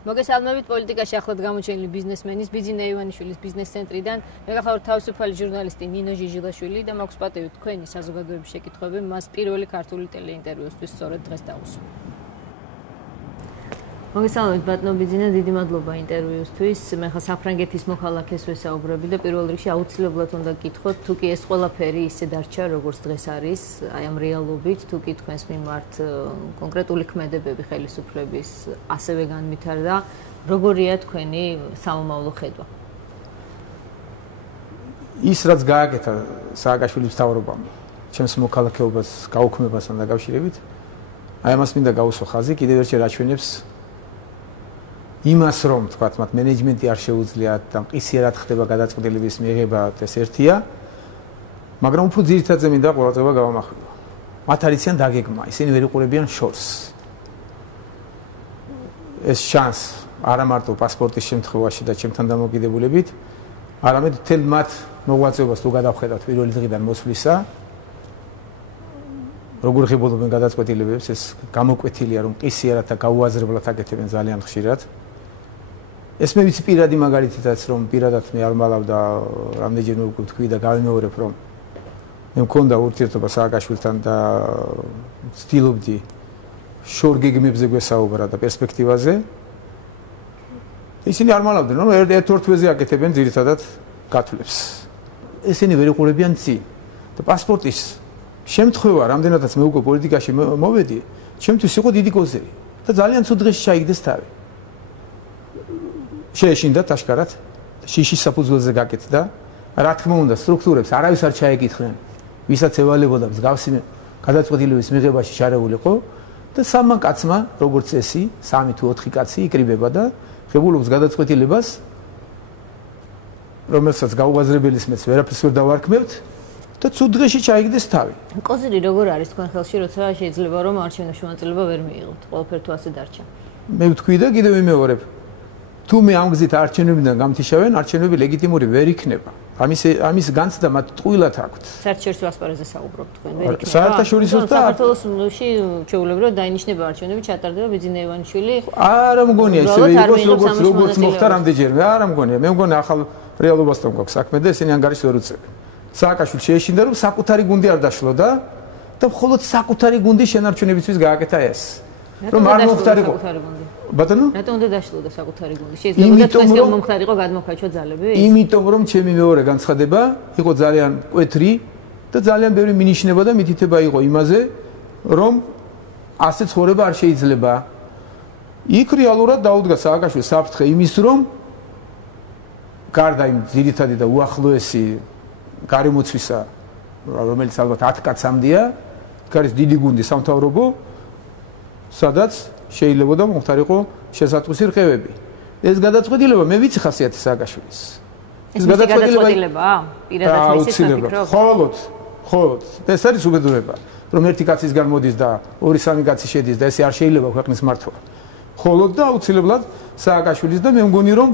მოგესალმებით პოლიტიკაში ახლად გამოჩენილი ბიზნესმენის ბიძინა ივანიშვილის ბიზნეს ცენტრიდან მე გახლავართ თავისუფალი ჟურნალისტი ნინო ჟიჟილაშვილი და მაქვს პატივი თქვენი საზოგადოების შეკითხვები მას პირველი ქართული ტელეინტერვიუსთვის სწორედ დღეს დავუსვა. მოგესალმებით ბატონო ბიძინა, დიდი მადლობა ინტერვიუსთვის. მე ხა საფრანგეთის მოქალაქეს ვესაუბრები და პირველ რიგში აუცილებლად უნდა გკითხოთ, თუ კი ეს ყველაფერი ისე დარჩა, როგორც დღეს არის, აი ამ რეალობით, თუ კი თქვენს მიმართ კონკრეტული ქმედებები ხელისუფლების ასევე განვითარდა, როგორია თქვენი სამომავლო ხედვა? ის რაც გააკეთა სააკაშვილის მთავრობამ, ჩემს მოქალაქეობას გაუქმებასთან დაკავშირებით, აი ამას მინდა გაუსვა ხაზი, კიდევ ერთხელ აჩვენებს იმას, რომ თქვათ, მათ მენეჯმენტი არ შეუძლიათ და მყისიერად ხდება გადაწყვეტილების მიღება, ეს ერთია, მაგრამ უფრო ძირითადზე მინდა ყურადღება გავამახვილო. მათ არ იციან დაგეგმა, ისინი ვერ იყურებიან შორს. ეს შანსი არა მარტო პასპორტის შემთხვევაში და ჩემთან დამოკიდებულებით, არამედ მთელ მათ მოღვაწეობას თუ გადავხედავთ პირველი დღიდან მოსვლისა, როგორ ღებულობენ გადაწყვეტილებებს, ეს გამოკვეთილია, რომ მყისიერად და გაუაზრებლად აკეთებენ ძალიან ხშირად. ეს მე ვიცი პირადი მაგალითითაც, რომ პირადად მე არ მალავ და რამდენჯერმე უკვე თქვი და გავიმეორებ, რომ მე მქონდა ურთიერთობა სააკაშვილთან და ვცდილობდი შორ გეგმებზე გვესაუბრა და პერსპექტივაზე. ისინი არ მალავდნენ, რომ ერთ-ერთ თვეზე აკეთებენ ძირითადად გათვლებს. ესენი ვერ იყურებიან წინ და პასპორტის შემთხვევა, რამდენადაც მე უკვე პოლიტიკაში მოვედი, ჩემთვის იყო დიდი კოზირი და ძალიან ცუდ დღეში ჩაიგდეს თავი. შეეშინდათ აშკარად, შიშის საფუძველზე გაკეთდა, რა თქმა უნდა, სტრუქტურებს არავის არ ჩაეკითხნენ, ვისაც ევალებოდა მსგავსი გადაწყვეტილების მიღებაში ჩარეულიყო და სამმა კაცმა, როგორც წესი, 3 თუ 4 კაცი იკრიბება და ღებულობს გადაწყვეტილებას, რომელსაც გაუაზრებელის მეც ვერაფერს ვერ დავარქმევთ და ცუდ დღეში ჩაიგდეს თავი. კოზირი როგორ არის თქვენ ხელში, როცა შეიძლება რომ არჩევნებში მონაწილეობა ვერ მიიღოთ, ყველაფერი თუ ასე დარჩა? მე ვთქვი და კიდევ ვიმეორებ. თუ მე ამ გზით არჩევნებიდან გამთიშავენ, არჩევნები ლეგიტიმური ვერ იქნება. ამის განცდა მათ ტყუილად აქვთ. საერთაშორისო ასპარეზზე საუბრობთ თქვენ, ვერ იქნება. საერთაშორისო და საქართველოსში ჩვეულებრივ დაინიშნება არჩევნები, ჩატარდება ბიძინა ივანიშვილი. არა მგონია ისევე იყოს, როგორც მოხდა რამდენჯერმე, არა მგონია. მე მგონია ახალ რეალობასთან გვაქვს საქმე და ესენი ანგარიშს ვერ უწევენ. სააკაშვილი შეეშინდა, რომ საკუთარი გუნდი არ დაშლოდა და მხოლოდ საკუთარი გუნდი შენარჩუნებისთვის გააკეთა ეს. რომ არ მოხდარიყო. ბატონო? რატომ უნდა დაშლოდა საკუთარი გუნდი? შეიძლება თქვენს მომხდარიყო გადმოქაჩვა ძალები? იმიტომ რომ ჩემი მეორე განცხადება იყო ძალიან კვეთრი და ძალიან ბევრი მინიშნება და მითითება იყო იმაზე, რომ ასე ცხოვრება არ შეიძლება. იქ რეალურად დაუდგა სააკაშვილის საფრთხე იმის, რომ გარდა იმ ძირითადი და უახლოესი გარემოცვისა, რომელიც ალბათ 10 კაცამდეა, იქ არის დიდი გუნდი სამთავრობო, სადაც შეიძლება და მომხდარიყო შესატყვისი რყევები. ეს გადაწყვეტილება მე ვიცი ხასიათი სააკაშვილის. ეს გადაწყვეტილებაა? პირადად მისის ფიქრობ? ხოლოდ. ეს არის უბედურება, რომ ერთი კაცისგან მოდის და 2-3 კაცი შედის და ესე არ შეიძლება ქვეყნის მართვა. ხოლოდ და აუცილებლად სააკაშვილის და მე მგონი, რომ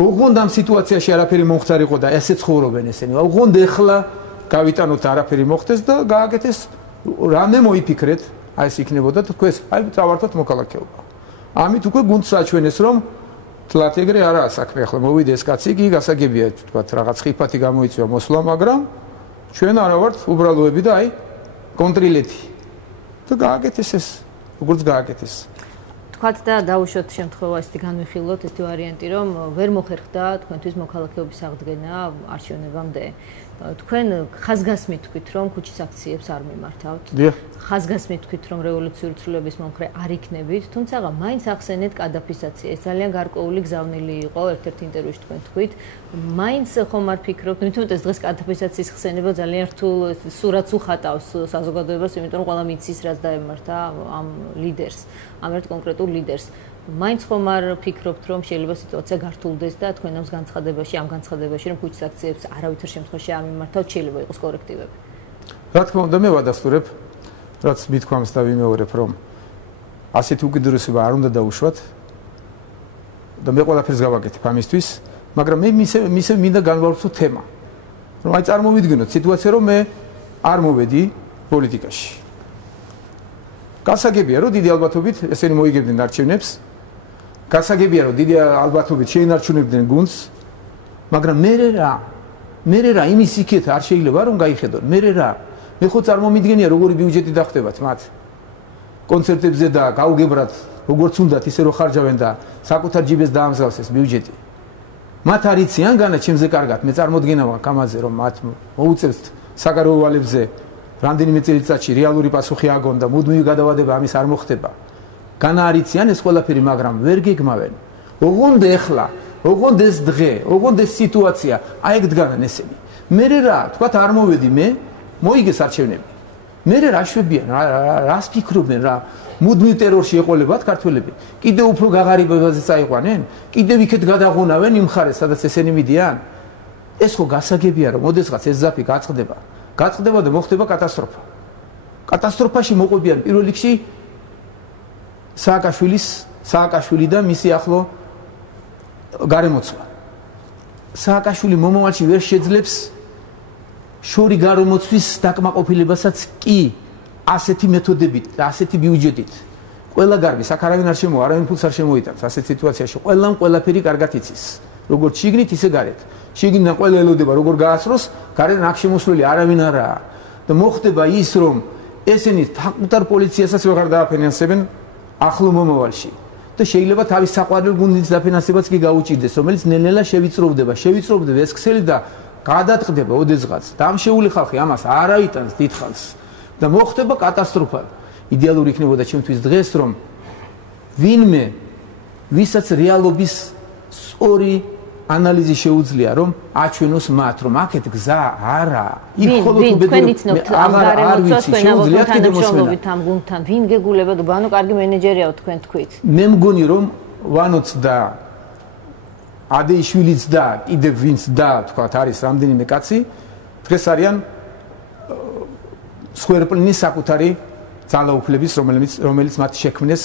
ოღონდ ამ სიტუაციაში არაფერი მომხდარიყო და ესე ცხოვრობენ ესენი. ოღონდ ეხლა გავიტანოთ არაფერი მოხდეს და გააკეთეს რამე მოიფიქრეთ. აი ეს იქნებოდა და თქვენს აი წავართოთ მოქალაქეობა. ამით უკვე გუნდს აჩვენეს, რომ თლათ ეგრე არაა საქმე, ახლა მოვიდა ეს კაცი, იგი გასაგებია თქვათ რაღაც ხიფათი გამოიწვია მოსვლა, მაგრამ ჩვენ არა ვართ უბრალოები და აი კონტრილეთი. და გააკეთეს ეს, როგორც გააკეთეს. თქვათ და დაუშვათ შემთხვევა ისეთი განვიხილოთ ესეთი ვარიანტი, რომ ვერ მოხერხდა თქვენთვის მოქალაქეობის აღდგენა არჩევნებამდე. თქვენ ხაზგასმით თქვით, რომ ქუჩის აქციებს არ მიმართავთ. ხაზგასმით თქვით, რომ რევოლუციური ცვლილების მომხრე არ იქნებით, თუმცა მაინც ახსენეთ კადაფისაცია. ეს ძალიან გარკვეული გზავნილი იყო, ერთ-ერთ ინტერვიუში თქვენ თქვით. მაინც ხომ არ ფიქრობთ, თუმცა ეს დღეს კადაფისაციის ხსენება ძალიან რთულ სურათს უხატავს საზოგადოებას, იმიტომ რომ ყველა მიცის, რაც დაემართა ამ ლიდერს, ამ ერთ კონკრეტულ ლიდერს. მაინც ხომ არ ფიქრობთ, რომ შეიძლება სიტუაცია გართულდეს და თქვენ ამ განცხადებაში, რომ ქუჩის აქციებს არავითარ შემთხვევაში არ მიმართავთ, შეიძლება იყოს კორექტივები. რა თქმა უნდა, მე ვადასტურებ, რაც მithქვამს და ვიმეორებ, რომ ასეთი უკიდურესობა არ უნდა დაუშვათ და მე ყველაფერს გავაკეთებ ამისთვის, მაგრამ მე მისე მინდა განვავრცო თემა. რომ აი წარმოვიდგინოთ სიტუაცია, რომ მე არ მოვედი პოლიტიკაში. გასაგებია, რომ დიდი ალბათობით ესენი მოიგებდნენ არჩევნებს. გასაგებია რომ დიდი ალბათობით შეინარჩუნებდნენ გუნდს, მაგრამ მე რა იმის იქეთ არ შეიძლება რომ გაიხედონ. მე ხო წარმომიდგენია როგორი ბიუჯეტი დახტებათ მათ. კონცერტებზე და გაუგებრად როგორც უნდათ ისე რომ ხარჯავენ და საკუთარ ჯიბეს დაამსგავსეს ბიუჯეტი. მათ არ იციან განა ჩემზე კარგად, მე წარმოდგენა მაქვს ამაზე რომ მათ მოუწევს საგარეო ვალებზე რამდენიმე წელიწადში რეალური პასუხი აგონ და მუდმივი გადავადება ამის არ მოხდება. განა არ იციან ეს ყველაფერი, მაგრამ ვერ გეგმავენ. ოღონდ ეხლა, ოღონდ ეს დღე, ოღონდ ეს სიტუაცია, აი ეგ დგანან ესენი. მე რა, თქვათ არ მოვედი მე, მოიგეს არჩევნები. მე რა შვებიან, რას ფიქრობენ რა? მუდმივ ტერორში ეყოლებათ ქართველები. კიდევ უფრო გაღარიბებაზე წაიყვანენ? კიდევ იქეთ გადაღუნავენ იმ ხარეს, სადაც ესენი მიდიან? ეს ხო გასაგებია რომ ოდესღაც ეს ზაფი გაწყდება და მოხდება კატასტროფა. კატასტროფაში მოყვებიან პირველ რიგში სააკაშვილი და მისი ახლო გარემოცვა. სააკაშვილი მომავალში ვერ შეძლებს შორი გარემოცვის დაკმაყოფილებასაც კი ასეთი მეთოდებით და ასეთი ბიუჯეტით. ყველა გარბი საქარავინ არ შემოვა, არავინ ფულს არ შემოიტანს ასეთ სიტუაციაში. ყველამ ყველაფერი კარგად იცის. როგორც შიგნით, ისე გარეთ. შიგნიდან ყველა ელოდება როგორ გაასროს, გარედან აქ შემოსვლელი არავინ არაა. და მოხდება ის, რომ ესენი საკუთარ პოლიციასაც ვეღარ დააფინანსებენ ახლო მომავალში. და შეიძლება თავის საყვარელ გუნდის დაფინანსებაც კი გაუჭირდეს, რომელიც ნელ-ნელა შევიწროვდება ეს ქსელი და გადაწყდება ოდესღაც. დამშეული ხალხი ამას არ აიტანს დიდხანს. და მოხდება კატასტროფა. იდეალური იქნებოდა ჩემთვის დღეს, რომ ვინმე ვისაც რეალობის სწორი ანალიზი შეუძლია, რომ აჩვენოს მათ, რომ აქეთ გზა არაა. იქ ხოლმე ამ გუნდთან ვინ გეგულებათ, ბანო კარგი მენეჯერიაო თქვენ თქვით. მე მგონი რომ ვანოც და ადეიშვილიც და კიდევ ვინც და თქვათ არის რამდენიმე კაცი დღეს არიან სხერპლინის საკუთარი ძალაუფლების, რომელიც მათ შექმნეს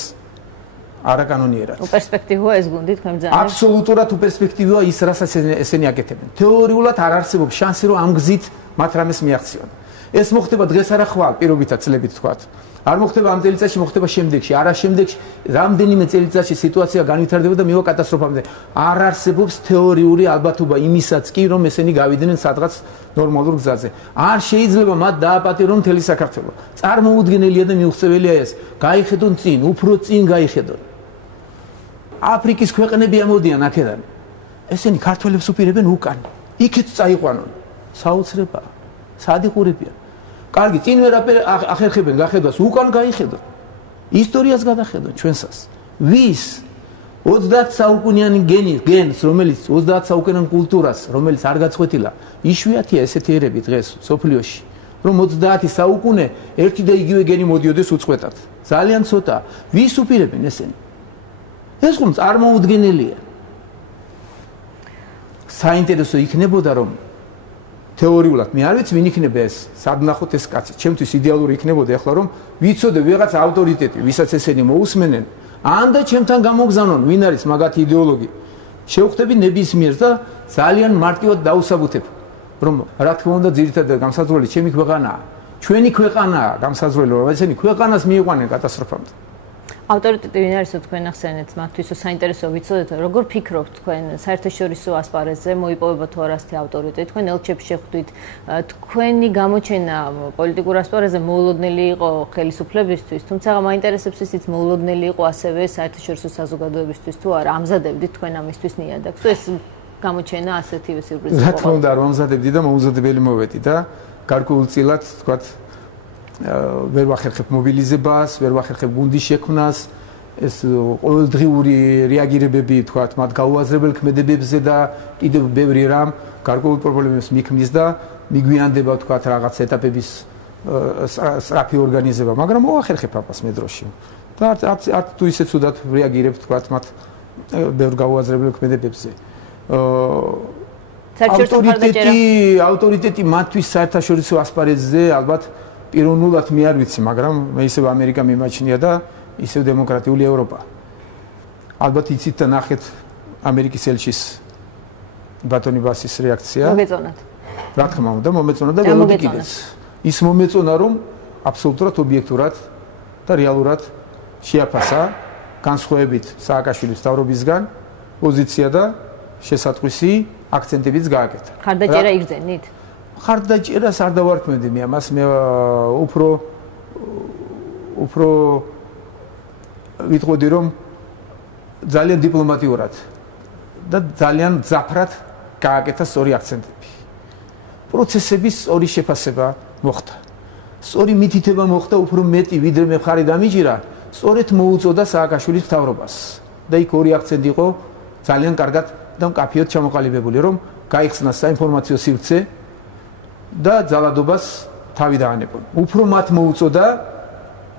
არაკანონიერად. უპერსპექტივოა ეს გუნდი თქვენ ძალიან? აბსოლუტურად უპერსპექტივოა ის, რასაც ესენი აკეთებენ. თეორიულად არ არსებობს შანსი, რომ ამ გზით მათ რამეს მიაღწიონ. ეს მოხდება დღეს არა ხვალ, პირობითად წლებით თქვათ. არ მოხდება ამ წელიწადში, მოხდება შემდეგში. არა შემდეგში, რამდენიმე წელიწადში სიტუაცია განვითარდება და მივა კატასტროფამდე. არ არსებობს თეორიული ალბათობა იმისაც კი, რომ ესენი გავიდნენ სადღაც ნორმალურ გზაზე. არ შეიძლება მათ დააპატიონ მთელი საქართველო. წარმოუდგენელია და მიუღწეველია ეს. გაიხედონ წინ, უფრო წინ გაიხედონ. აფრიკის ქვეყნები ამოდიან აქედან. ესენი ქართველებს უპირებენ უკან. იქეთ წაიყვანონ. საოცრებაა. სადიყურებიან. კარგი, წინ ვერაფერ ახერხებენ გახედვას, უკან გაიხედონ. ისტორიას გადახედონ ჩვენსას. ვის 30 საუკუნიანი გენს, რომელიც 30 საუკუნიან კულტურას, რომელიც არ გაწყვეტილა, იშვიათია ესეთი ერები დღეს სოფლიოში, რომ 30 საუკუნე ერთი და იგივე გენი მოდიოდეს უწყვეტად. ძალიან ცოტა. ვის უპირებენ ესენი? ეს ხომ წარმოუდგენელია. საინტერესო იქნებოდა რომ თეორიულად მე არ ვიცი ვინ იქნება ეს, სად ნახოთ ეს კაცი. ჩემთვის იდეალური იქნებოდა ახლა რომ ვიცოდე ვიღაც ავტორიტეტი, ვისაც ესენი მოусმენენ, ან და ჩემთან გამოგზავნონ, ვინ არის მაგათი იდეოლოგი. შევხვდები ნებისმიერს და ძალიან მარტივად დაუსაბუთებ, რომ რა თქმა უნდა ძირითადად გამსაზღვრელი ჩემი ქვეყანაა. ჩვენი ქვეყანაა გამსაზღვრელი, რომ ესენი ქვეყანას მიიყვანენ კატასტროფამდე. ავტორიტეტი ვინ არის თქვენ ახსენეთ მათთვის საინტერესო ვიცოდეთ როგორ ფიქრობთ თქვენ საერთაშორისო ასპარეზზე მოიპოვება თუ არა ასეთი ავტორიტეტი თქვენ ელჩებში შეხვდით თქვენი გამოჩენა პოლიტიკურ ასპარეზზე მოულოდნელი იყო ხელისუფლებისთვის თუმცა მაინტერესებს ისიც მოულოდნელი იყო ასევე საერთაშორისო საზოგადოებისთვის თუ არა ამზადებდით თქვენ ამისთვის ნიადაგს თუ ეს გამოჩენა ასეთივე სიურპრიზი იყო რა თქმა უნდა არ ამზადებდი და მოუზადებელი მოვედი და გარკვეულწილად თქვათ ვერ ვახერხებ მობილიზებას, ვერ ვახერხებ გუნდის შექმნას, ეს ყოველდღიური რეაგირებები, თქვათ, მათ გაუაზრებელ ქმედებებზე და კიდევ ბევრი რამ გარკვეულ პრობლემებს მიქმნის და მიგვიანდება, თქვათ, რაღაც ეტაპების სწრაფი ორგანიზება, მაგრამ მოახერხებ ამას მე დროში. და არც თუ ისე ცუდად რეაგირებ, თქვათ, მათ ბევრ გაუაზრებელ ქმედებებზე. ავტორიტეტი მათთვის საერთაშორისო ასპარეზზე ალბათ პიროვნულად მე არ ვიცი, მაგრამ მე ისევ ამერიკა მიმაჩნია და ისევ დემოკრატიული ევროპა. ალბათ იცით და ნახეთ ამერიკის ელჩის ბატონი ბასის რეაქცია. მოგეწონათ. რა თქმა უნდა, მომეწონა და ველოდი კიდეც. ის მომეწონა, რომ აბსოლუტურად ობიექტურად და რეალურად შეაფასა განსხვავებით სააკაშვილის მთავრობისგან პოზიცია და შესატყვისი აქცენტებიც გააკეთა. ხარდაჭერა იგრძენით? ხარდაჭერას არ დავარქმევდი მე ამას, მე უფრო ვიტყოდი რომ ძალიან დიპლომატიურად და ძალიან ძაფრად გააკეთა სწორი აქცენტები. პროცესების სწორი შეფასება მოხდა. სწორი მითითება მოხდა უფრო მეტი ვიდრე მე ხარი დამიჭირა, სწორედ მოუწოდა სააკაშვილის მთავრობას. და იქ ორი აქცენტი იყო ძალიან კარგად და მკაფიოდ ჩამოყალიბებული, რომ გაიხსნა საინფორმაციო სივრცე და ძალადობას თავი დაანებონ. უფრო მათ მოუწოდა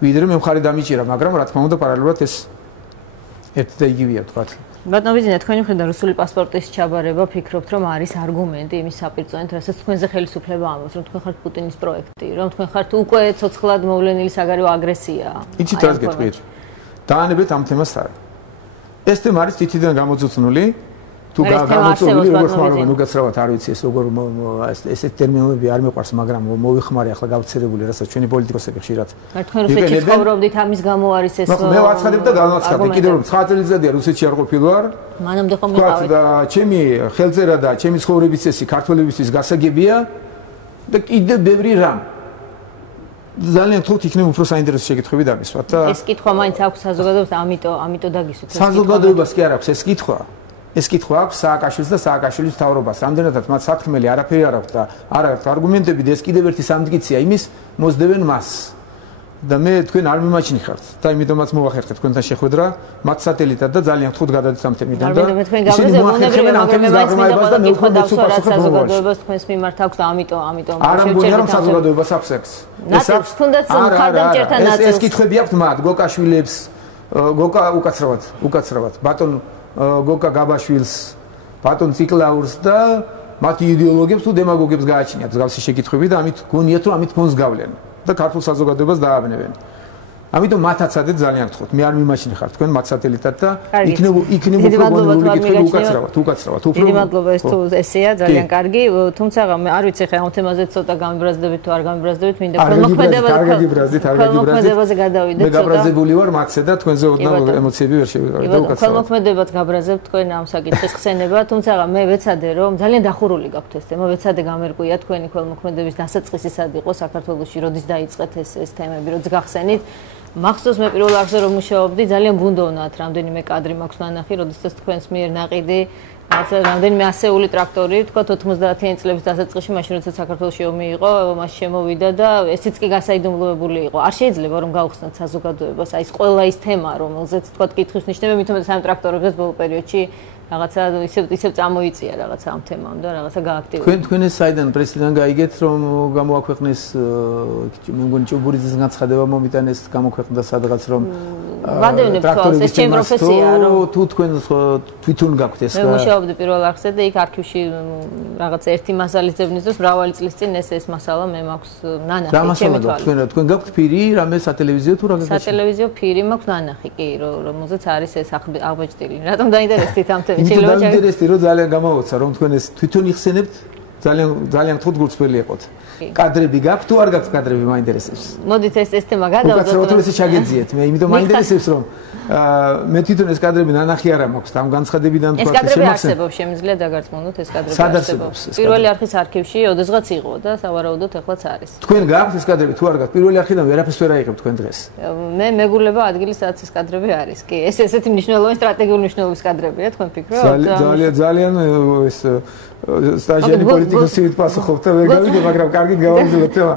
ვიდრე მე ხარი დამიჭირა, მაგრამ რა თქმა უნდა პარალელურად ეს ერთ და იგივეა თქვათ. ბატონო ბიზნე, თქვენი მხრიდან რუსული პასპორტის ჩაბარება ფიქრობთ, რომ არის არგუმენტი იმის საპირწონედ, რასაც თქვენზე ხელისუფლება ამბობს, რომ თქვენ ხართ პუტინის პროექტი, რომ თქვენ ხართ უკვე ცოცხლად მოვლენილი საგარეო აგრესია. იცით რას გეტყვით? დაანებეთ ამ თემას არა. ეს თემა არის თითიდან გამოწუწნული. თუ გამოწვეული როგორ ხმარობენ უკაცრავად არ ვიცი ეს როგორ ესეთ ტერმინები არ მეყვარს, მაგრამ მოვიხმარე ახლა გავცერებული, რასაც ჩვენი პოლიტიკოსები ხშირად. თქვენ რუსეთში ცხოვრობდით, ამის გამო არის ეს. მე ვაცხადებ და განვაცხადე, კიდევ რომ 9 წელიწადია რუსეთში არ ყოფილვარ. მანამდე ხომ მიყავით? და ჩემი ხელწერა და ჩემი ცხოვრების წესი ქართველებისთვის გასაგებია და კიდევ ბევრი რამ. ძალიან თუთ იქნება უფრო საინტერესო შეკითხვები დამისვათ და ეს კითხვა მაინც აქვს საზოგადოებას, ამიტომ დაგისვით. საზოგადოებას კი არ აქვს ეს კითხვა. ეს კითხვა აქვს სააკაშვილის და სააკაშვილის მთავრობას. რამდენადაც მათ საფრთხმელი არაფერი არ აქვს და არ აქვს არგუმენტები და ეს კიდევ ერთი სამტკიცია იმის მოსდევენ მას. და მე თქვენ არ მიმაჩნი ხართ და იმიტომაც მოვახერხეთ თქვენთან შეხვედრა მათ სატელიტად და ძალიან ხუთ გადადეთ ამ თემიდან და მე თქვენ გავრცელებუნებრივია, მაგრამ მე მაინც მინდა ყველა კითხვა დავსვათ საზოგადოებას თქვენს მიმართ აქვს და ამიტომ არ ამბობენ რომ საზოგადოებას აქვს ეს. ეს აქვს თუნდაც მხარდამჭერთან ნაწილს. ეს კითხვები აქვს მათ გოკაშვილებს, გოკა უკაცრავად ბატონ გოკა გაბაშვილს, ბატონ ციკლაურს და მათი იდეოლოგებს თუ დემაგოგებს გააჩნიათ მსგავსი შეკითხვები და ამით გონიათ რომ ამით ფონს გავლენ და ქართულ საზოგადოებას დააბნევენ. ამიტომ მათაცადეთ ძალიან გთხოვთ, მე არ მიმაჩნი ხარ თქვენ მათ სატელიტად და იქნებ უფრო გონიული კითხვები უკაცრავად. დიდი მადლობა, ეს თუ ესეა ძალიან კარგი, თუმცა მე არ ვიცი ხა ამ თემაზე ცოტა გამიბრაზდებით თუ არ გამიბრაზდებით, მინდა ქველმოქმედებაზე გადავიდეთ ცოტა. მე გაბრაზებული ვარ მათზე და თქვენზე ოდნავ ემოციები ვერ შევიყავი და უკაცრავად. ქველმოქმედებად გაბრაზებთ თქვენ ამ საკითხის ხსენება, თუმცა მე ვეცადე რომ ძალიან დახურული გაქვთ ეს თემა, ვეცადე გამერკვია თქვენი ქველმოქმედების დასაწყისი სად იყო საქართველოში, როდის დაიწყეთ ეს თემები, როდის გახსენით. მახსოვს მე პირველ არხზე რომ მუშაობდი, ძალიან გუნდოვნათ რამდენიმე კადრი მაქვს ნანახი, როდესაც თქვენს მიერ ნაყიდი რამდენიმე ასეული ტრაქტორი, თქვა 90-იან წლების დასაწყისში, მაშინ როდესაც საქართველოში ომი იყო, მას შემოვიდა და ესეც კი გასაიდუმლოებული იყო. არ შეიძლება რომ გავხსნათ საზოგადოებას, აი ეს ყველა ის თემა, რომელზეც თქვა კითხვის ნიშნები, მithomet სამ ტრაქტორებზე ბოლო პერიოდში რაღაცა ისევ წამოიწია რაღაცა ამ თემამ და რაღაცა გააქტიურდა. თქვენ ეს საიდან პრესიდან გაიგეთ რომ გამოაქვეყნეს მე მგონი ჭუბურიძის განცხადება მომიტანეს გამოქვეყნდა სადღაც რომ ტრაქტორების ეს ჩემი პროფესია რომ თუ თქვენ თვითონ გაქვთ ეს მე მუშაობდი პირველ არხზე და იქ არქივში რაღაცა ერთი მასალის ძებნის დროს მრავალი წლის წინ ეს მასალა მე მაქვს ნანახი ჩემი თვალით. თქვენ გაქვთ ფირი რამე სატელევიზიო თუ რა გაგაჩნია? სატელევიზიო ფირი მაქვს ნანახი კი რომელზეც არის ეს აღბეჭდილი. რატომ დაინტერესდით ამ თემით? დაინტერესდი რომ ძალიან გამაოცა რომ თქვენ ეს თვითონ იხსენებთ ძალიან თუთ გულწრფელი იყოთ. კადრები გაქვთ თუ არ გაქვთ კადრები მაინტერესებს. მოდით ეს თემა გადავდოთ. უკაცრავად ეს ჩაგეძიეთ. მე იმიტომ მაინტერესებს რომ მე თვითონ ეს კადრები ნანახი არ მაქვს ამ განცხადებიდან თქვა ეს კადრები არსებობს, შემიძლია დაგარწმუნოთ ეს კადრები არსებობს. პირველი არხის არქივში ოდესღაც იყო და სავარაუდოდ ახლაც არის. თქვენ გაქვთ ეს კადრები თუ არ გაქვთ? პირველი არხიდან ვერაფერს ვერ აიღებ თქვენ დღეს. მე მეგულება ადგილი სადაც ეს კადრები არის. კი, ეს ესეთი მნიშვნელოვანი სტრატეგიული მნიშვნელობის კადრებია, თქვენ ფიქრობთ? ძალიან ეს სტაჟიერი პოლიტიკოსივით პასუხობთ და ვერ გავიგე, მაგრამ კარგით გავაგზავნოთ თემა.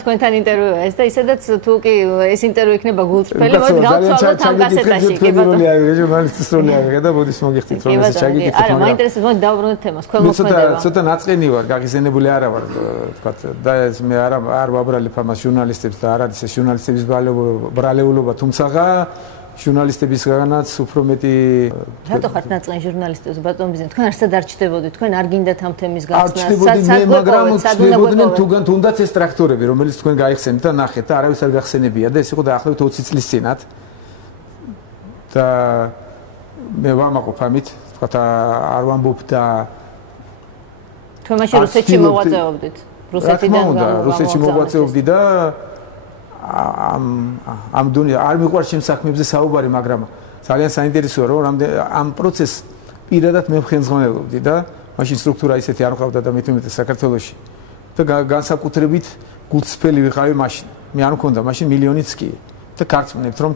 თქვენთან ინტერვიუა ეს და ისედაც თუ კი ეს ინტერვიუ იქნება გულწრფელი, მოდი გავცვალოთ ამ გასეტაში, კი ბატონო. ჟურნალისტის როლი აღიღე და მოდის მოგიხდით რომ ეს ჩაგიკითხეთ. არა, მაინტერესებს, მოდი დავბრუნოთ თემას, ქველმოქმედება. ცოტა ნაწყენი ვარ, გაღიზენებული არა ვარ, თქვა და ეს მე არ ვაბრალებ ამას ჟურნალისტებს და არ არის ეს ჟურნალისტების ბრალეულობა, თუმცა ჟურნალისტებისგანაც უფრო მეტი რატო ხართ ნაწყენი ჟურნალისტებს ბატონ ბიზნე თქვენ არსად არ ჩდებოდით თქვენ არ გინდათ ამ თემის გახსნა არ ჩდებოდი მაგრამ ჩდებოდნენ თუნდაც ეს ტრაქტორები რომელიც თქვენ გაიხსენეთ და ნახეთ და არავის არ გახსენებია და ეს იყო დაახლოებით 20 წლის წინათ და მე ვამაყობ ამით თქვა არ ვამბობ და თქვენ მაშინ რუსეთში მოღვაწეობდით რუსეთიდან რუსეთში მოღვაწეობდი და ამ დუნია არ მიყვარს ჩემ საქმეებზე საუბარი, მაგრამ ძალიან საინტერესოა რომ ამ პროცესს პირადად მე ხელმძღვანელობდი და მაშინ სტრუქტურა ისეთი არ მყავდა და მეტი საქართველოში და განსაკუთრებით გულწრფელი ვიყავი მაშინ მე არ მქონდა მაშინ მილიონიც კი და გარწმუნებთ რომ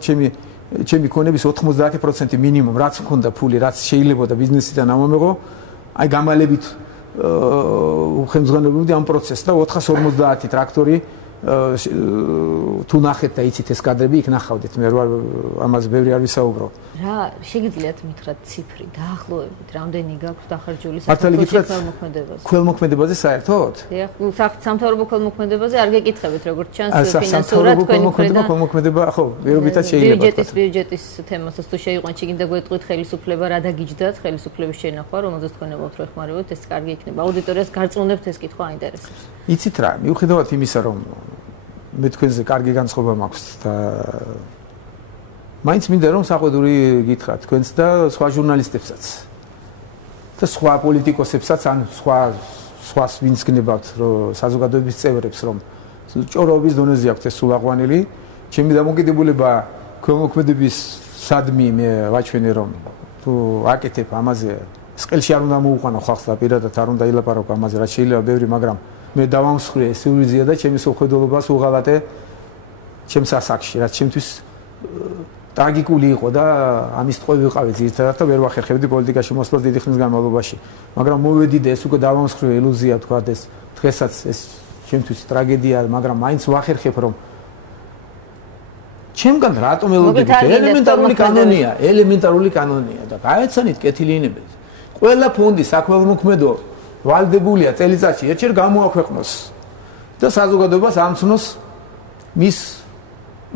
ჩემი ქონების 90% მინიმუმ რაც მქონდა ფული რაც შეიძლებოდა ბიზნესიდან ამომეღო აი გამალებით ხელმძღვანელობდი ამ პროცესს და 450 ტრაქტორი თუ ნახეთ და იცით ეს კადრები იქ ნახავდით მე ამაზე ბევრი არ ვისაუბრო რა შეგიძლიათ მითხრათ ციფრი დაახლოებით რამდენი გაქვს დახარჯული სახელმოქმედებაზე ქველმოქმედებაზე საერთოდ სამთავრობო ქველმოქმედებაზე არ გეკითხებით როგორც ჩანს ფინანსურად თქვენი ქველმოქმედება ხო ვერობითად შეიძლება ბიუჯეტის თემასაც თუ შეიყვანთ შეგინდა გვეტყვით ხელისუფლება რა დაგიჯდათ ხელისუფლების შენახვა რომელზეც თქვენ ებავთ რომ ეხმარებოთ ეს კარგი იქნება აუდიტორიას გარწმუნებთ ეს კითხვა აინტერესებს იცით რა მიუხედავად იმისა რომ მე თქვენზე კარგი განწყობა მაქვს და მაინც მინდა რომ საყვედური გითხრათ თქვენს და სხვა ჟურნალისტებსაც და სხვა პოლიტიკოსებსაც ან სხვას ვინც გნებავთ რომ საზოგადოების წევრებს რომ ჭორობის დონეზე აქვს ეს სულაყვანილი ჩემი დამოკიდებულება ქველმოქმედების სადმი მე ვაჩვენე რომ თუ აკეთებ ამაზე სყელში არ უნდა მოუყვანო ხალხს და პირადად არ უნდა ილაპარაკო ამაზე რაც შეიძლება ბევრი მაგრამ მე დავამსხვრე სივრიზია და ჩემი სოხედოლობას უღალატე ჩემს ასაკში რაც ჩემთვის ტრაგიკული იყო და ამის ტყვე ვიყავი ძირითადად და ვერ ვახერხებდი პოლიტიკაში მოსვლას დიდი ხნის განმავლობაში მაგრამ მოვედი და ეს უკვე დავამსხვრე ილუზია თქვა ეს დღესაც ეს ჩემთვის ტრაგედია მაგრამ მაინც ვახერხებ რომ ჩემგან რატომ ელოდებით ელემენტარული კანონია და გაეცანით კეთილინებებს ყველა ფონდი საქველმოქმედო ვალდებულია წელიწადში ერთჯერ გამოაქვეყნოს და საზოგადოებას ამცნოს მის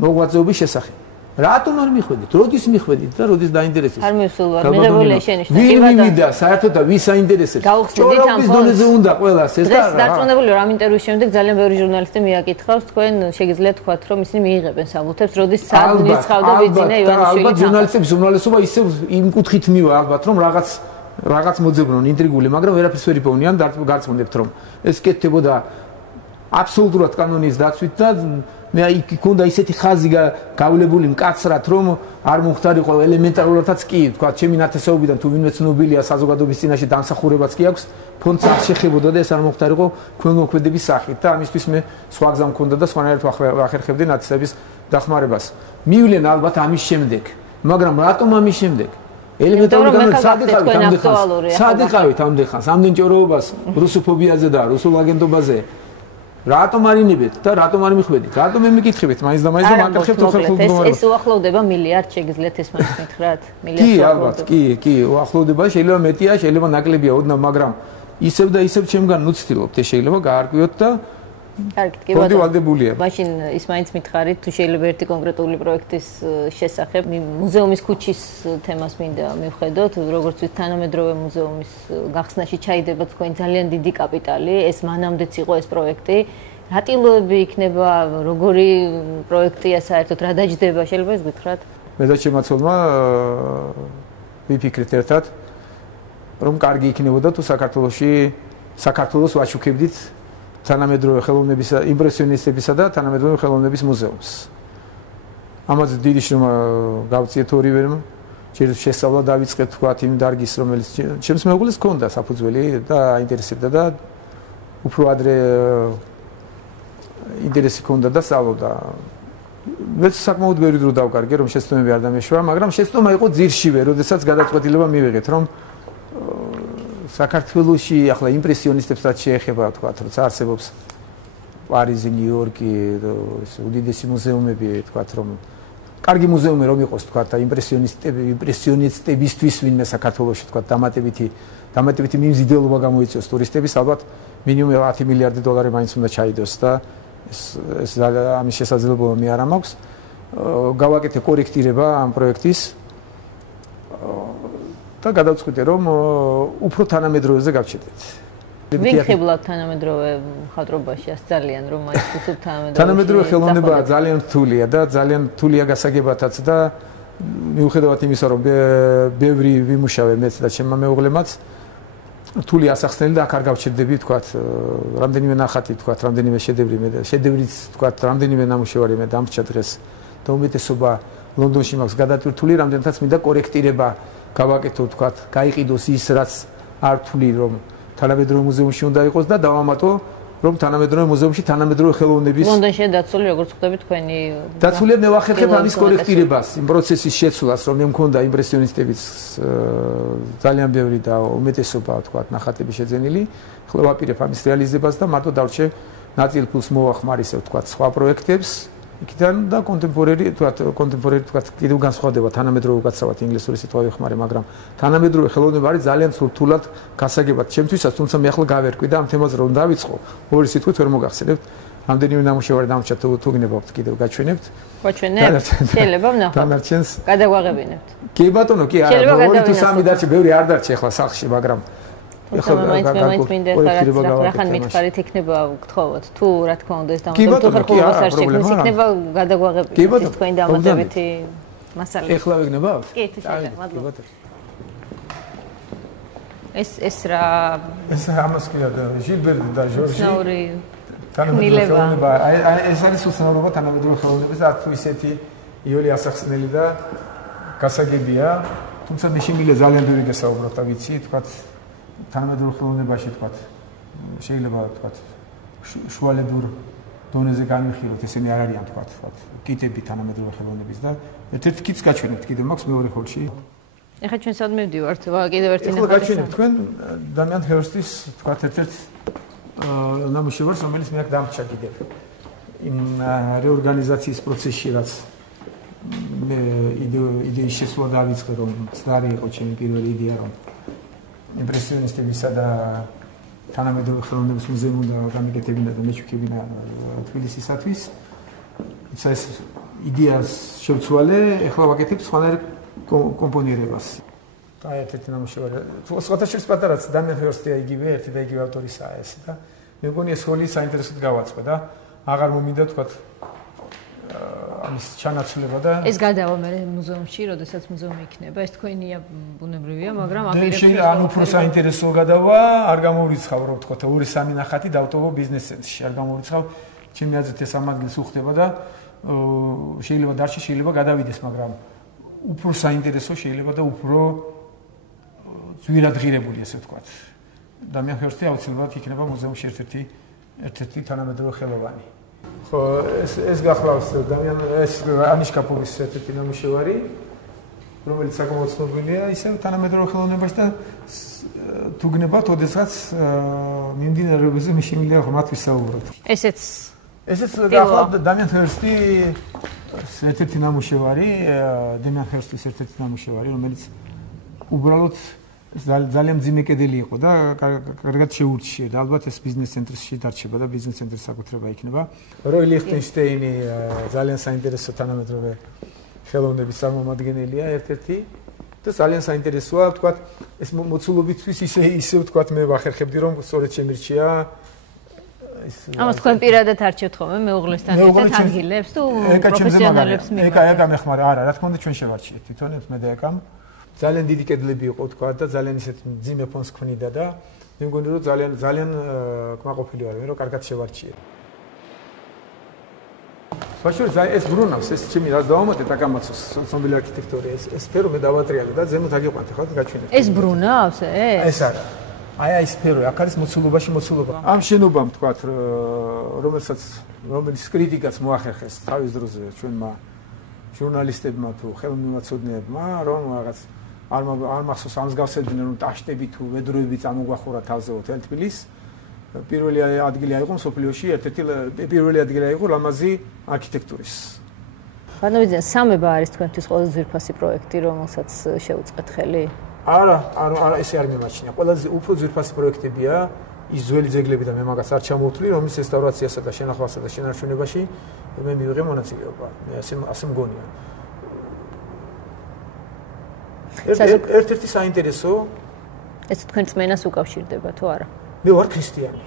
მოღვაწეობის შესახებ. რატომ არ მიხვედით? როდის მიხვედით და როდის დაინტერესებს? არ მივსულვარ, მიღებული შენიშნა. ვინ მივიდა საერთოდ და ვის აინტერესებს? ჭორობის დონეზე უნდა ყველას ეს და დღეს დარწმუნებული ვარ ამ ინტერვიუს შემდეგ ძალიან ბევრი ჟურნალისტი მიაკითხავს თქვენ შეგიძლიათ თქვათ რომ ისინი მიიღებენ საბუთებს როდის სად მიცხავდა ბიძინა ივანიშვილი. ალბათ ჟურნალისტების ჟურნალისტობა ისევ იმ კუთხით მივა ალბათ რომ რაღაც მოძებნონ ინტრიგული, მაგრამ ვერაფერს ვერ იპოვნიან და გარწმუნებთ რომ ეს კეთდებოდა აბსოლუტურად კანონის დაცვით და მე იქ ქონდა ისეთი ხაზი გავლებული მკაცრად რომ არ მომხდარიყო ელემენტარულადაც კი თქვა ჩემი ნათესაობიდან თუ ვინმე ცნობილია საზოგადოების წინაშე დამსახურებაც კი აქვს ფონდს არ შეხებოდა და ეს არ მომხდარიყო ქველმოქმედების სახით და ამისთვის მე სხვა გზა მქონდა და სხვანაირად ვახერხებდი ნათესების დახმარებას მივლენ ალბათ ამის შემდეგ მაგრამ რატომ ამის შემდეგ ელემენტარული განმავლობაში სად იყავით ამდენ ხანს ამდენ ჭორობას რუსოფობიაზე და რუსულ აგენტობაზე რატომ არ ინებეთ და რატომ არ მიხვედით? რატომ მე მეკითხებით? მაინც და მაკითხებთ ხელმძღვანელობას. ეს უახლოვდება მილიარდ შეგიძლიათ ეს მაინც მითხრათ? კი, ალბათ, კი, უახლოვდება, შეიძლება მეტია, შეიძლება ნაკლებია, ოდნავ, მაგრამ ისევ და ისევ ჩემგან ნუცtildeობთ, ეს შეიძლება გაარკვიოთ და კარგით, კი ბატონო. მაშინ ის მაინც მითხარით, თუ შეიძლება ერთი კონკრეტული პროექტის შესახებ, მუზეუმის ქუჩის თემას მინდა მივხედოთ, როგორც ვთქვით, თანამედროვე მუზეუმის გახსნაში ჩაიდება თქვენ ძალიან დიდი კაპიტალი, ეს მანამდეც იყო ეს პროექტი. რა ტილოები იქნება, როგორი პროექტია საერთოდ, რა დაჯდება, შეიძლება ეს გითხრათ? მე და შემაცოლმა ვიფიქრეთ ერთად, რომ კარგი იქნებოდა თუ საქართველოს ვაშუქებდით თანამედროვე ხელოვნებისა, იმპრესიონისტებისა და თანამედროვე ხელოვნების მუზეუმს. ამაზე დიდი შრომა გავწიეთ ორივემ, ჯერ შესწავლა დავიწყეთ თქვათ იმ დარგის, რომელიც ჩემს მეუღლეს ჰქონდა საფუძველი და აინტერესებდა და უფრო ადრე ინტერესი ჰქონდა და სწავლობდა. მეც საკმაოდ ბევრი დრო დავკარგე, რომ შეცდომები არ დამეშვა, მაგრამ შეცდომა იყო ძირშივე, როდესაც გადაწყვეტილება მივიღეთ, რომ საქართველოში ახლა იმპრესიონისტებსაც შეეხება თქვათ, როცა არსებობს პარიზი, ნიუ-იორკი, ეს უდიდესი მუზეუმები, თქვათ, რომ კარგი მუზეუმი რომ იყოს, თქვათ, და იმპრესიონისტებისთვის ვინმე საქართველოში, თქვათ, დამატებითი მიმზიდველობა გამოიწვიოს ტურისტების, ალბათ მინიმუმ 10 მილიარდი დოლარი მაინც უნდა ჩაიდოს და ეს ამის შესაძლებლობა მე არ მაქვს. გავაკეთე კორექტირება ამ პროექტის და გადავწყვიტე რომ უფრო თანამედროვეზე გავჩერდეთ. ვინ ხიბლად თანამედროვე მხატვრობაში ძალიან რომ მაინც უცებ თანამედროვე ხელოვნება ძალიან რთულია და ძალიან რთულია გასაგებათაც და მიუხედავად იმისა რომ ბევრი ვიმუშავე მეც და ჩემმა მეუღლემაც რთული ასახსნელი და აქ არ გავჩერდები თქვათ რამდენიმე ნახატი თქვათ რამდენიმე შედევრიც თქვათ რამდენიმე ნამუშევარი მე დამრჩა დღეს და უმეტესობა ლონდონში მაქვს გადატვირთული, რამდენადაც მინდა კორექტირება გავაკეთო, თქვათ, გაიყიდოს ის, რაც არ თვლი, რომ თანამედროვე მუზეუმში უნდა იყოს და დავამატო, რომ თანამედროვე მუზეუმში თანამედროვე ხელოვნების ლონდონში დაცული, როგორც ხვდები თქვენი დაცულია მე ვახერხებ ამის კორექტირებას, იმ პროცესის შეცვლას, რომ მე მქონდა იმპრესიონისტების ძალიან ბევრი და უმეტესობა, თქვათ, ნახატები შეძენილი, ხოლო ვაპირებ ამის რეალიზებას და მარტო დავრჩე ნაწილ ფულს მოვახმარისებ, თქვათ, სხვა პროექტებს. იქიდან და კონტემპორარი, თქვათ, კიდევ განსხვავდება თანამედროვე უკაცრავად ინგლისური სიტყვა ვიხმარე, მაგრამ თანამედროვე ხელოვნება არის ძალიან სრულად გასაგებად ჩემთვისაც, თუმცა მე ახლა გავერკვი და ამ თემაზე რომ დავიწყო, ორი სიტყვით ვერ მოგახსენებთ. რამდენიმე ნამუშევარი დამრჩა თუ გნებავთ კიდევ გაჩვენებთ. გაჩვენებთ? შეიძლება ვნახოთ. დანარჩენს გადაგვაღებინებთ. კი ბატონო, კი არა, ორი თუ სამი დარჩა, ბევრი არ დარჩა ახლა სახლში, მაგრამ მაინც მინდა რახან მითხარით იქნება გთხოვოთ თუ რა თქმა უნდა ეს დამოუკიდებლად თუ ხერხულობას არ შექმნის იქნება გადაგვაღებინებთ ეს თქვენი დამატებითი მასალა ეხლა ვიგნება? კი შეიძლება მადლობა ეს რა ეს ამას ქვია ჟილბერტი და ჟორჟი თანამედროვე ხელოვნება ეს არის უცნაურობა თანამედროვე ხელოვნების და თუ ისეთი იოლი ასახსნელი და გასაგებია თუმცა მე შემიძლია ძალიან ბევრი გასაუბროთ და ვიცი თქვათ თანამედროვე ხელოვნებაში თქვათ შეიძლება თქვათ შუალედურ დონეზე განვიხილოთ ესენი არ არიან თქვათ კიტები თანამედროვე ხელოვნების და ერთ-ერთი კიტს გაჩვენებთ კიდევ მაქვს მეორე ხოლში ეხლა ჩვენ სად მივდივართ კიდევ ერთი ნახატი გაჩვენებთ თქვენ დამიან ჰერსტის თქვათ ერთ-ერთ ნამუშევარს რომელიც მე აქ დამრჩა კიდევ იმ რეორგანიზაციის პროცესში რაც მე იდეის შესვლა დავიწყე რომ ცდარი იყო ჩემი პირველი იდეა რომ იმპრესიონისტებისა და თანამედროვე ხელოვნების მუზეუმი უნდა გამიკეთებინა და მეჩუქებინა თბილისისათვის. ეს იდეას შევცვალე, ეხლა ვაკეთებ სხვანაირ კომპონირებას. და ერთ-ერთი ნამუშევარი. სხვათა შორის პატარაც დამიან ჰერსტია იგივე, ერთი და იგივე ავტორისაა ეს და მე მგონი ეს როლი საინტერესოდ გავაწყდა და აღარ მომინდა თქვათ ამის ჩანაცვლება და ეს გადავა მე მუზეუმში, როდესაც მუზეუმი იქნება, ეს თქვენია ბუნებრივია, მაგრამ აპირებენ ან უფრო საინტერესო გადავა, არ გამოვრიცხავ, რომ თქვა 2-3 ნახატი დავტოვო ბიზნეს ცენტრში, არ გამოვრიცხავ, ჩემი აზრით ეს ამ ადგილს უხდება და შეიძლება დარჩე, შეიძლება გადავიდეს, მაგრამ უფრო საინტერესო შეიძლება და უფრო ძვირადღირებული ესე ვთქვა. დამიან ჰერსტი აუცილებლად იქნება მუზეუმში ერთ-ერთი თანამედროვე ხელოვანი. ხო, ეს გახლავს დამიან ეს ანიშკა პოვის ერთ-ერთი ნამუშევარი, რომელიც საკმაოდ ცნობილია ისევ თანამედროვე ხელოვნებაში და თუ გნებავთ, ოდესაც მიმდინარეობაზე მე შემიძლია მათ ვისაუბროთ. ესეც გახლავთ დამიან ჰერსტი ერთ-ერთი ნამუშევარი, დამიან ჰერსტის ერთ-ერთი ნამუშევარი, რომელიც უბრალოდ ძალიან მძიმე კედელი იყო და კარგად შეურჩია და ალბათ ეს ბიზნეს ცენტრში დარჩება და ბიზნეს ცენტრის საკუთრება იქნება. როი ლიხტენშტეინი ძალიან საინტერესო თანამედროვე ხელოვნების წარმომადგენელია ერთ-ერთი და ძალიან საინტერესოა, ვთქვათ, ეს მოცულობისთვის ისე ვთქვათ, მე ვახერხებდი რომ სწორედ შემირჩია ამას თქვენ პირადად არჩევთ ხოლმე მეუღლესთან ერთად ადგილებს თუ პროფესიონალებს მივართ? ეკა მეხმარა, არა, რა თქმა უნდა ჩვენ შევარჩიეთ თვითონებს მე და ეკამ. ძალიან დიდი კედლები იყო თქვა და ძალიან ისეთ მძიმე ფონს ქმნიდა და მე მგონი რომ ძალიან კმაყოფილი ვარ მე რომ კარგად შევარჩიე. საშუალო ეს ბრუნავს ეს ჩემი რაც დავამატეთ აკამაცოს ცნობილი არქიტექტორი ეს სფერო მე დავატრიალე და ზემოთ აგიყვანთ ხო გაჩვენეთ. ეს ბრუნავს ეს არა. აი სფერო აქ არის მოცულობაში მოცულობა. ამ შენობამ თქვა რომელიც კრიტიკაც მოახერხეს თავის დროზე ჩვენმა ჟურნალისტებმა თუ ხელმისაწვდომეებმა რომ რაღაც არ მახსოვს ამ მსგავსებდნენ რომ ტაშტები თუ ვედროები წამოგვახურა თავზე თელ თბილისს პირველი ადგილი აიღო მსოფლიოში ერთ-ერთი პირველი ადგილი აიღო ლამაზი არქიტექტურის. ბანოვიძე სამება არის თქვენთვის ყველაზე ძვირფასი პროექტი რომელსაც შეუწყეთ ხელი? არა ესე არ მიმაჩნია. ყველაზე უფრო ძვირფასი პროექტებია ის ძველი ძეგლები და მე მაგას არ ჩამოვთვლი რომლის რესტავრაციასა და შენახვასა და შენარჩუნებაში მე მივიღე მონაწილეობა. მე ასე მგონია. ერთ-ერთი საინტერესო ეს თქვენ წმენას უკავშირდება თუ არა? მე ვარ ქრისტიანი.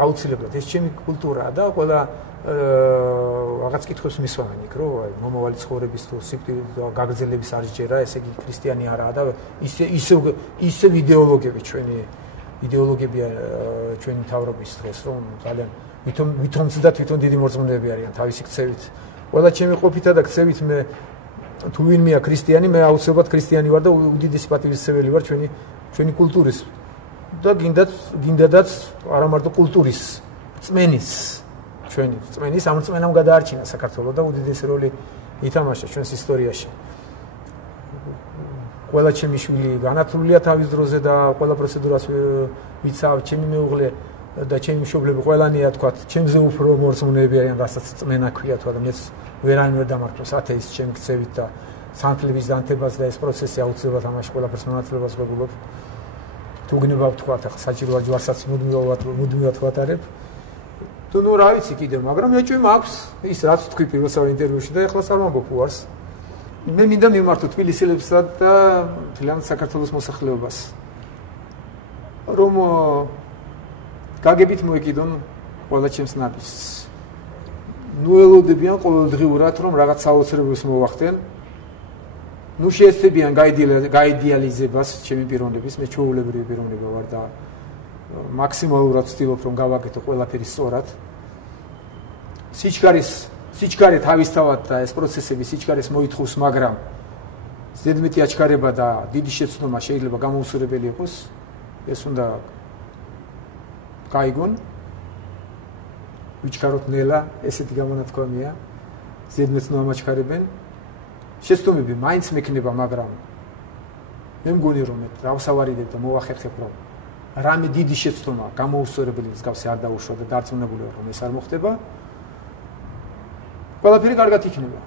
აუცილებლად ეს ჩემი კულტურაა და ყველა რაღაც კითხვებს მისვამენ იქ რომ მომავალი ცხოვრების თუ სიკვდილის გაგრძელების არ ჯერა, ესე იგი ქრისტიანი არაა და ისე იდეოლოგები იდეოლოგებია ჩვენი მთავრობის დღეს რომ ძალიან ვითომც და თვითონ დიდი მორწმუნეები არიან თავისი ქცევით ყველა ჩემი ყოფითა და ქცევით მე თუ ვინმეა ქრისტიანი, მე აუცილებლად ქრისტიანი ვარ და უდიდესი პატივისცემელი ვარ ჩვენი კულტურის და გინდადაც არა მარტო კულტურის, წმენის ჩვენი წმენის ამ წმენამ გადაარჩინა საქართველოს და უდიდესი როლი ითამაშა ჩვენს ისტორიაში. ყველა ჩემი შვილი განათლულია თავის დროზე და ყველა პროცედურას ვიცავ, ჩემი მეუღლე და ჩემი მშობლები ყველანია თქვა, ჩემზე უფრო მორწმუნეები არიან, რასაც წმენა ქვია თქვა და მეც ვერანი ვერ დამარხოს ათეის ჩემი ქცევით და სანთლების დანთებას და ეს პროცესი აუცილებლად ამაში ყველაფერს მონაწილეობას ვებულობ. თუ გნებავ თქვა, ახლა საჭიროა ჯვარსაც მუდმივად ვატარებ. თუ ნუ რა ვიცი კიდე, მაგრამ ეჭვი მაქვს ის რაც თქვი პირველსავე ინტერვიუში და ეხლა არ ვამბობ უარს. მე მინდა მიმართო თბილისელებსა და მთლიან საქართველოს მოსახლეობას. რომ გაგებით მოეკიდონ ყველა ჩემს ნაბიჯს. ნუ ელოდებიან ყოველდღიურად რომ რაღაც საოცრებულს მოვახდენ. ნუ შეეცდებიან გაიდეალიზებას ჩემი პიროვნების, მე ჩვეულებრივი პიროვნება ვარ და მაქსიმალურად ვცდილობ რომ გავაკეთო ყველაფერი სწორად. სიჩქარე თავისთავად და ეს პროცესები სიჩქარეს მოითხოვს, მაგრამ ზედმეტი აჩქარება და დიდი შეცდომა შეიძლება გამოუსურვებელი იყოს. ეს უნდა გაიგონ. ვიჩქაროთ ნელა, ესეთი გამონათქვამია. ზედმეტს ნუ ამაჩქარებენ. შეცდომები მაინც მექნება, მაგრამ მე მგონი რომ დავსავარიდებ და მოვახერხებ რომ რამე დიდი შეცდომა გამოუსწორებელი მსგავსი არ დაუშვა და დარწმუნებული ვარ რომ ეს არ მოხდება. ყველაფერი კარგად იქნება.